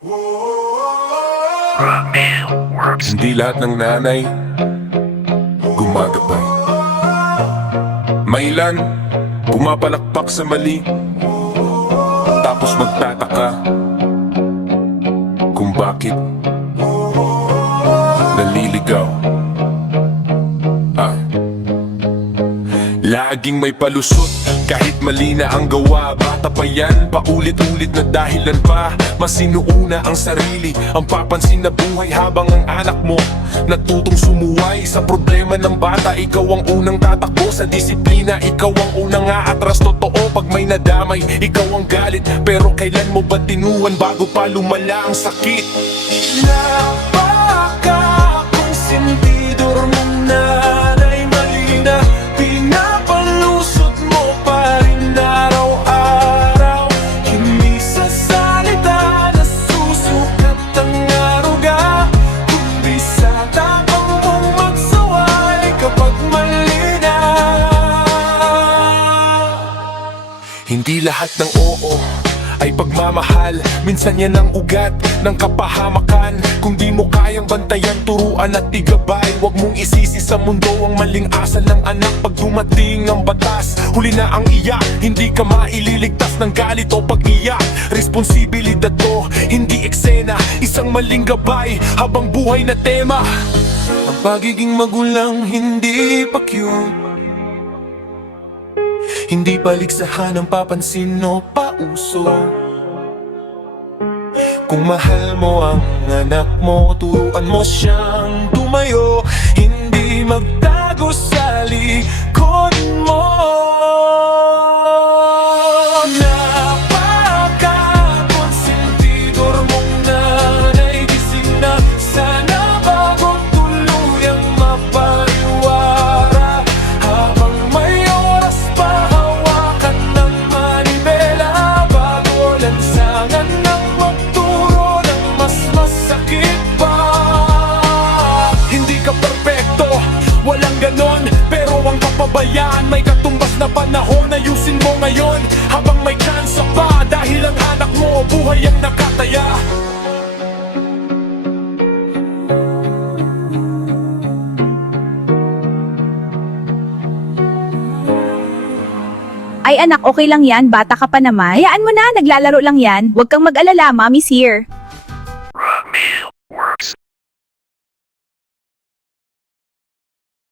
Hindi lahat ng nanay gumagabay. May ilan pumapalakpak sa mali, tapos magtataka kung bakit naliligaw. Laging may palusot kahit mali na ang gawa. Bata pa yan, paulit-ulit na dahilan pa. Mas sinuuna ang sarili, ang papansin na buhay, habang ang anak mo natutong sumuway sa problema ng bata. Ikaw ang unang tatakbo sa disiplina, ikaw ang unang aatras. Totoo pag may nadamay, ikaw ang galit, pero kailan mo ba tinuan bago pa lumala ang sakit? Napaka-konsentidor mong nanay, mali na pinapalusot mo pa rin araw-araw. Hindi sa salita nasusukat ang aruga, kundi sa tapang mong magsaway kapag mali na. Hindi lahat ng oo ay pagmamahal, minsan yan ang ugat ng kapahamakan. Kung di mo kayang bantayan, turuan at igabay. Huwag mong isisi sa mundo ang maling asal ng anak. Pag dumating ang batas, huli na ang iyak. Hindi ka maililigtas ng galit o pag-iyak. Responsibilidad to, hindi eksena. Isang maling gabay habang buhay na tema. Ang pagiging magulang hindi pa cute, hindi paligsahan ng papansin o pauso. Kung mahal mo ang anak mo, turuan mo siyang tumayo, hindi magtago sa likod mo. Napaka-konsentidor mong nanay, gising na sana bago tuluyang mapariwara. Habang may oras pa, hawakan ng manibela bago lansangan ng magturo ng mas masakit pa. Hindi ka perfecto, walang ganon, pero ang kapabayaan may katumbas na panahon. Ayusin mo ngayon habang may chance pa, dahil ang anak mo buhay ang nakataya. Ay anak, okay lang yan, bata ka pa naman. Hayaan mo na, naglalaro lang yan. Huwag kang mag-alala, mommy's here.